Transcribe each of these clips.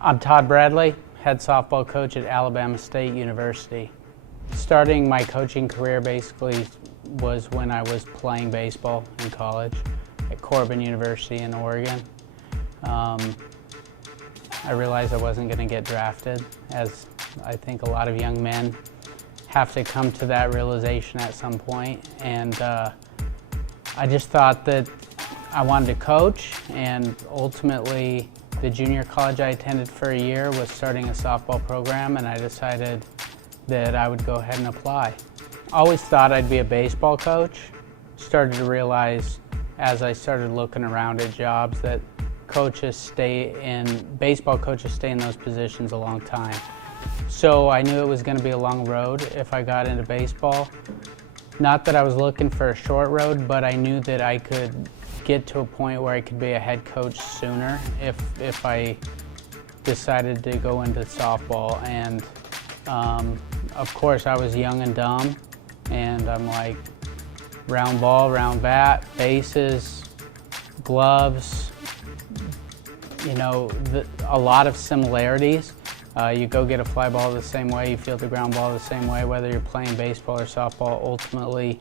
I'm Todd Bradley, head softball coach at Alabama State University. Starting my coaching career basically was when I was playing baseball in college at Corbin University in Oregon. I realized I wasn't going to get drafted, as I think a lot of young men have to come to that realization at some point. And I just thought that I wanted to coach, and ultimately the junior college I attended for a year was starting a softball program, and I decided that I would go ahead and apply. Always thought I'd be a baseball coach. Started to realize as I started looking around at jobs that baseball coaches stay in those positions a long time. So I knew it was going to be a long road if I got into baseball. Not that I was looking for a short road, but I knew that I could get to a point where I could be a head coach sooner if I decided to go into softball. And of course I was young and dumb, and I'm like, round ball, round bat, bases, gloves, you know, a lot of similarities. You go get a fly ball the same way, you field the ground ball the same way, whether you're playing baseball or softball. Ultimately,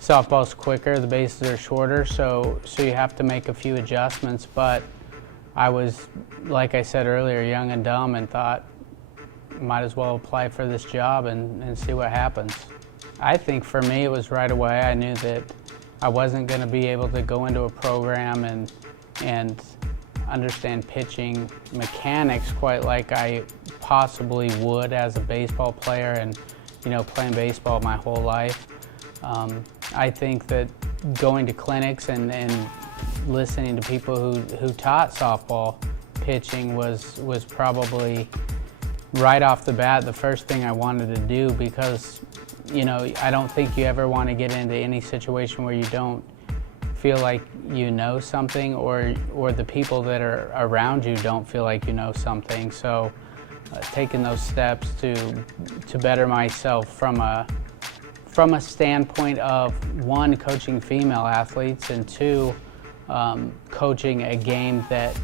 softball's quicker, the bases are shorter, so you have to make a few adjustments. But I was, like I said earlier, young and dumb, and thought, might as well apply for this job and see what happens. I think for me it was right away. I knew that I wasn't going to be able to go into a program and understand pitching mechanics quite like I possibly would as a baseball player, and playing baseball my whole life. I think that going to clinics and listening to people who taught softball pitching was probably right off the bat the first thing I wanted to do, because I don't think you ever want to get into any situation where you don't feel like you know something, or the people that are around you don't feel like you know something. So taking those steps to better myself from a standpoint of, one, coaching female athletes, and two, coaching a game that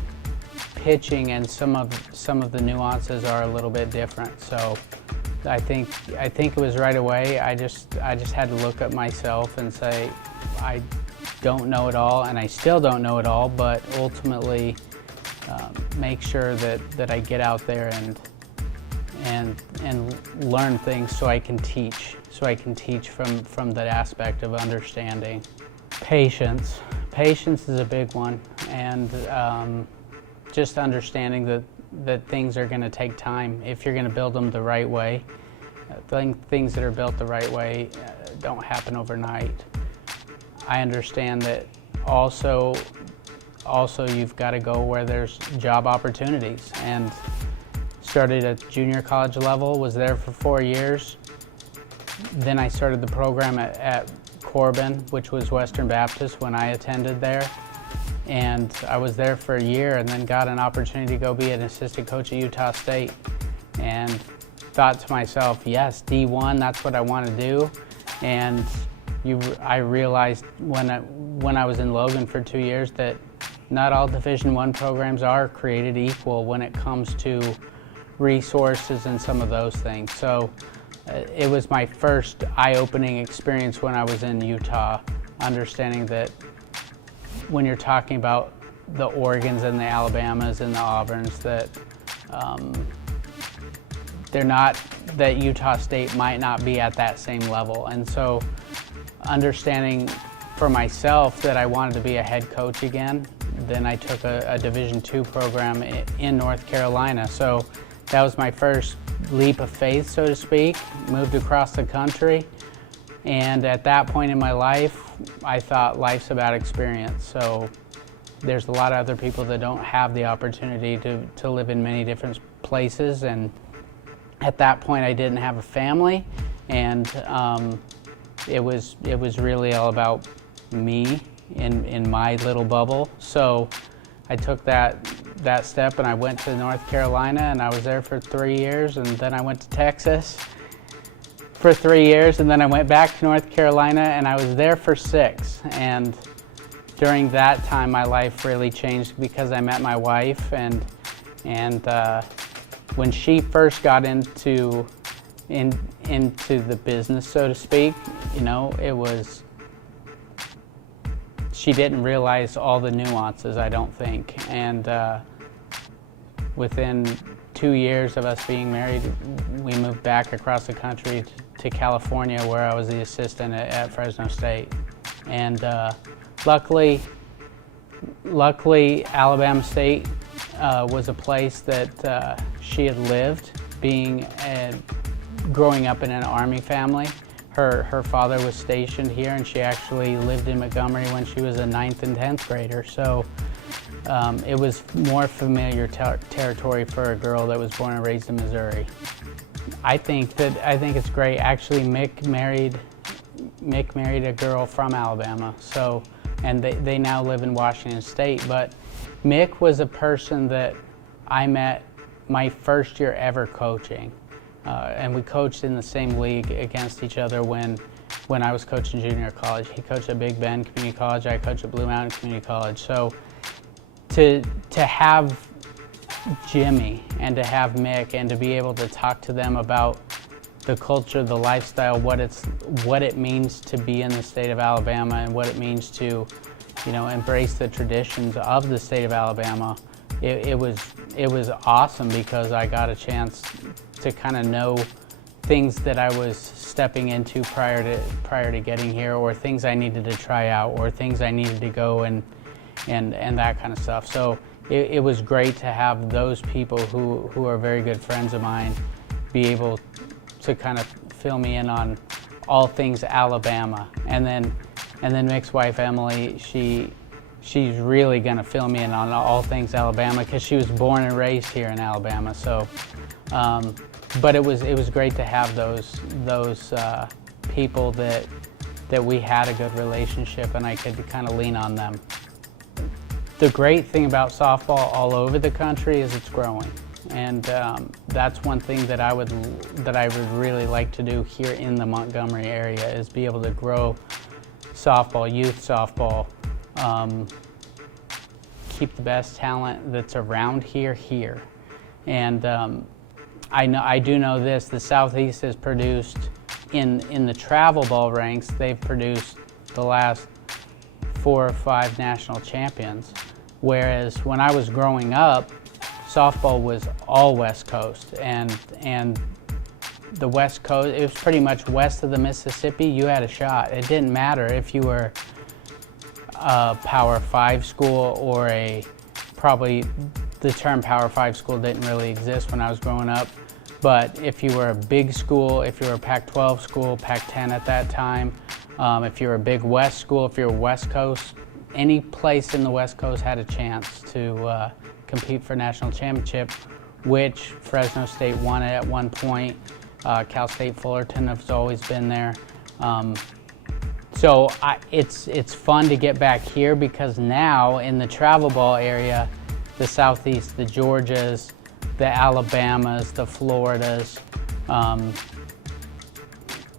pitching and some of the nuances are a little bit different. So I think it was right away. I just had to look at myself and say, I don't know it all, and I still don't know it all, but ultimately make sure that I get out there and learn things so I can teach. So I can teach from that aspect of understanding. Patience is a big one, and just understanding that things are going to take time if you're going to build them the right way. Things that are built the right way don't happen overnight. I understand that also you've got to go where there's job opportunities, and started at junior college level, was there for 4 years. Then I started the program at Corbin, which was Western Baptist, when I attended there. And I was there for a year, and then got an opportunity to go be an assistant coach at Utah State. And thought to myself, yes, D1, that's what I want to do. And I realized when I was in Logan for 2 years that not all Division I programs are created equal when it comes to resources and some of those things. So it was my first eye-opening experience when I was in Utah, understanding that when you're talking about the Oregons and the Alabamas and the Auburns, that that Utah State might not be at that same level. And so understanding for myself that I wanted to be a head coach again, then I took a Division II program in North Carolina. So that was my first leap of faith, so to speak. Moved across the country, and at that point in my life, I thought life's about experience. So there's a lot of other people that don't have the opportunity to live in many different places, and at that point I didn't have a family, and it was really all about me in my little bubble. So I took that step, and I went to North Carolina, and I was there for 3 years, and then I went to Texas for 3 years, and then I went back to North Carolina, and I was there for 6. And during that time, my life really changed because I met my wife, and And when she first got into the business, so to speak, she didn't realize all the nuances, I don't think. And within 2 years of us being married, we moved back across the country to California, where I was the assistant at Fresno State. And luckily, Alabama State was a place that she had lived, growing up in an Army family. Her father was stationed here, and she actually lived in Montgomery when she was a 9th and 10th grader. So it was more familiar territory for a girl that was born and raised in Missouri. I think it's great. Actually, Mick married a girl from Alabama. So, and they now live in Washington State. But Mick was a person that I met my first year ever coaching. And we coached in the same league against each other when I was coaching junior college. He coached at Big Bend Community College, I coached at Blue Mountain Community College. So to have Jimmy and to have Mick and to be able to talk to them about the culture, the lifestyle, what it means to be in the state of Alabama and what it means to, embrace the traditions of the state of Alabama, it was awesome, because I got a chance to kind of know things that I was stepping into prior to getting here, or things I needed to try out, or things I needed to go and that kind of stuff. So it was great to have those people who are very good friends of mine be able to kind of fill me in on all things Alabama. And then Mick's wife Emily, she's really going to fill me in on all things Alabama, because she was born and raised here in Alabama. So, but it was great to have those people that we had a good relationship, and I could kind of lean on them. The great thing about softball all over the country is it's growing, and that's one thing that I would really like to do here in the Montgomery area, is be able to grow softball, youth softball, keep the best talent that's around here. And I do know this: the Southeast has produced in the travel ball ranks. They've produced the last 4 or 5 national champions. Whereas when I was growing up, softball was all West Coast, and the West Coast, it was pretty much west of the Mississippi, you had a shot. It didn't matter if you were a Power 5 school or probably the term Power 5 school didn't really exist when I was growing up, but if you were a big school, if you were a Pac-12 school, Pac-10 at that time, if you were a Big West school, if you were West Coast, any place in the West Coast had a chance to compete for national championship, which Fresno State won it at one point. Cal State Fullerton has always been there. So it's fun to get back here, because now in the travel ball area, the Southeast, the Georgias, the Alabamas, the Floridas,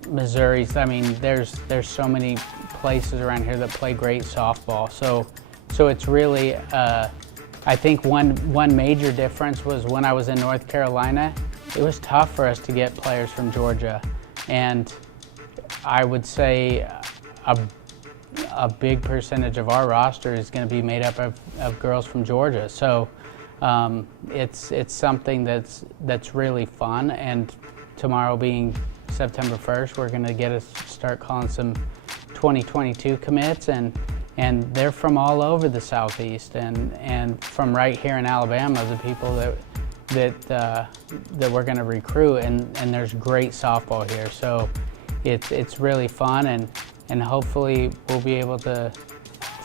Missouris, I mean, there's so many places around here that play great softball. So it's really, I think one major difference was when I was in North Carolina, it was tough for us to get players from Georgia. And I would say a big percentage of our roster is going to be made up of girls from Georgia. So it's something that's really fun. And tomorrow being September 1st, we're going to start calling some 2022 commits, and they're from all over the Southeast and from right here in Alabama, the people that we're going to recruit, and there's great softball here. So it's really fun, and hopefully we'll be able to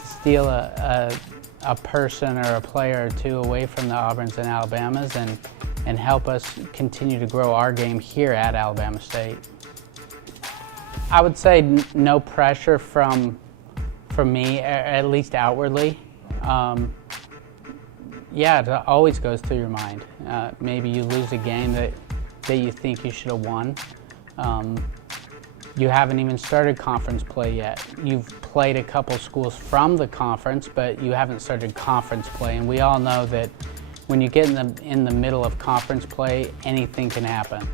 steal a person or a player or two away from the Auburns and Alabamas and help us continue to grow our game here at Alabama State. I would say no pressure from me, at least outwardly. Yeah, it always goes through your mind. Maybe you lose a game that you think you should have won. You haven't even started conference play yet. You've played a couple schools from the conference, but you haven't started conference play. And we all know that when you get in the middle of conference play, anything can happen.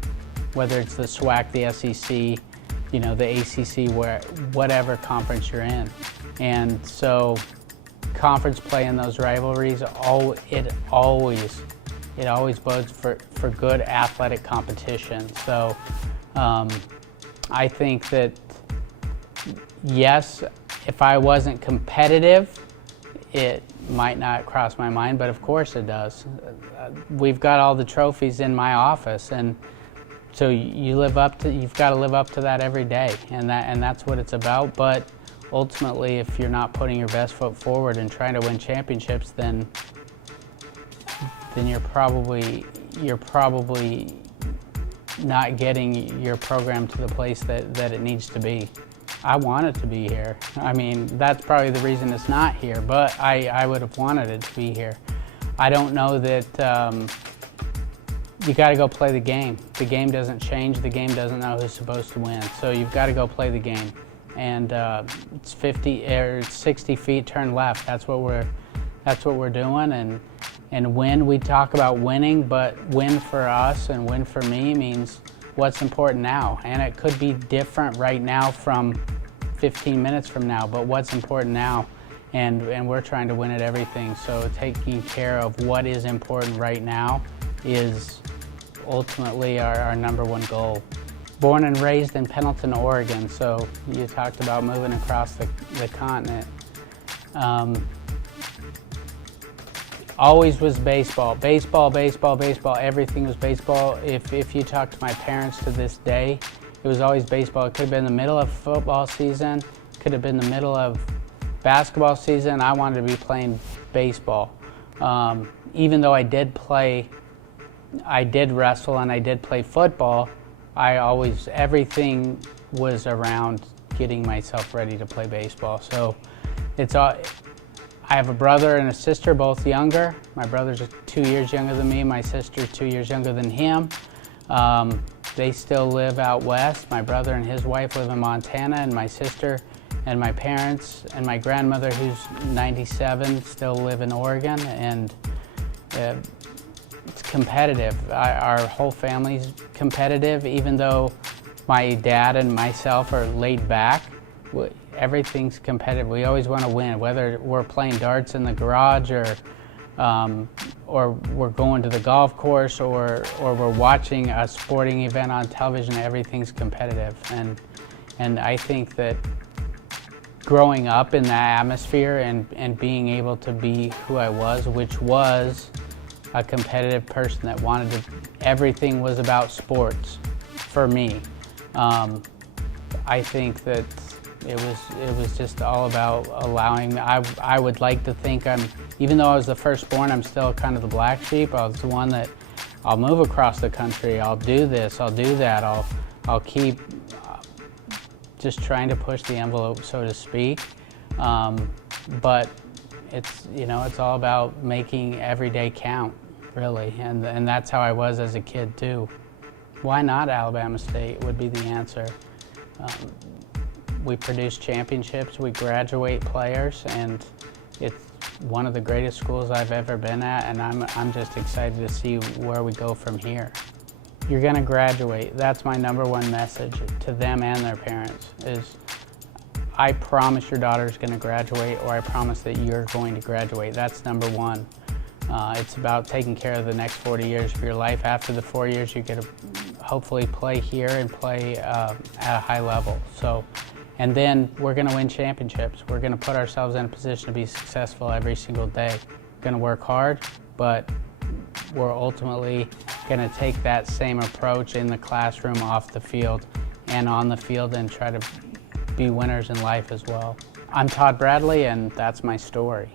Whether it's the SWAC, the SEC, you know, the ACC, whatever conference you're in. And so conference play in those rivalries, it always bodes for good athletic competition. So I think that, yes, if I wasn't competitive, it might not cross my mind, but of course it does. We've got all the trophies in my office, and so you've got to live up to that every day, and that's what it's about. But ultimately, if you're not putting your best foot forward and trying to win championships, then you're probably not getting your program to the place that it needs to be. I want it to be here. I mean, that's probably the reason it's not here, but I would have wanted it to be here. I don't know that you got to go play the game. The game doesn't change. The game doesn't know who's supposed to win. So you've got to go play the game. And it's 50 or 60 feet, turn left. That's what we're doing. And win, we talk about winning, but win for us and win for me means what's important now. And it could be different right now from 15 minutes from now, but what's important now. And we're trying to win at everything. So taking care of what is important right now is ultimately our number one goal. Born and raised in Pendleton, Oregon, so you talked about moving across the continent. Always was baseball, everything was baseball. If you talk to my parents to this day, it was always baseball. It could have been the middle of football season, could have been the middle of basketball season. I wanted to be playing baseball. Even though I did wrestle and I did play football, everything was around getting myself ready to play baseball. So I have a brother and a sister, both younger. My brother's 2 years younger than me. My sister's 2 years younger than him. They still live out west. My brother and his wife live in Montana, and my sister and my parents and my grandmother, who's 97, still live in Oregon. And it's competitive. Our whole family's competitive, even though my dad and myself are laid back. Everything's competitive. We always want to win, whether we're playing darts in the garage or we're going to the golf course or we're watching a sporting event on television. Everything's competitive, and I think that growing up in that atmosphere and being able to be who I was, which was a competitive person that wanted to, everything was about sports for me. I think that it was just all about allowing me. I would like to think even though I was the firstborn, I'm still kind of the black sheep. I was the one that I'll move across the country, I'll do this, I'll do that, I'll keep just trying to push the envelope, so to speak. But it's all about making every day count, really, and that's how I was as a kid too. Why not Alabama State would be the answer. We produce championships, we graduate players, and it's one of the greatest schools I've ever been at, and I'm just excited to see where we go from here. You're gonna graduate. That's my number one message to them and their parents is, I promise your daughter's gonna graduate, or I promise that you're going to graduate. That's number one. It's about taking care of the next 40 years of your life. After the 4 years, you get to hopefully play here and play at a high level. And then we're going to win championships. We're going to put ourselves in a position to be successful every single day. We're going to work hard, but we're ultimately going to take that same approach in the classroom, off the field, and on the field, and try to be winners in life as well. I'm Todd Bradley, and that's my story.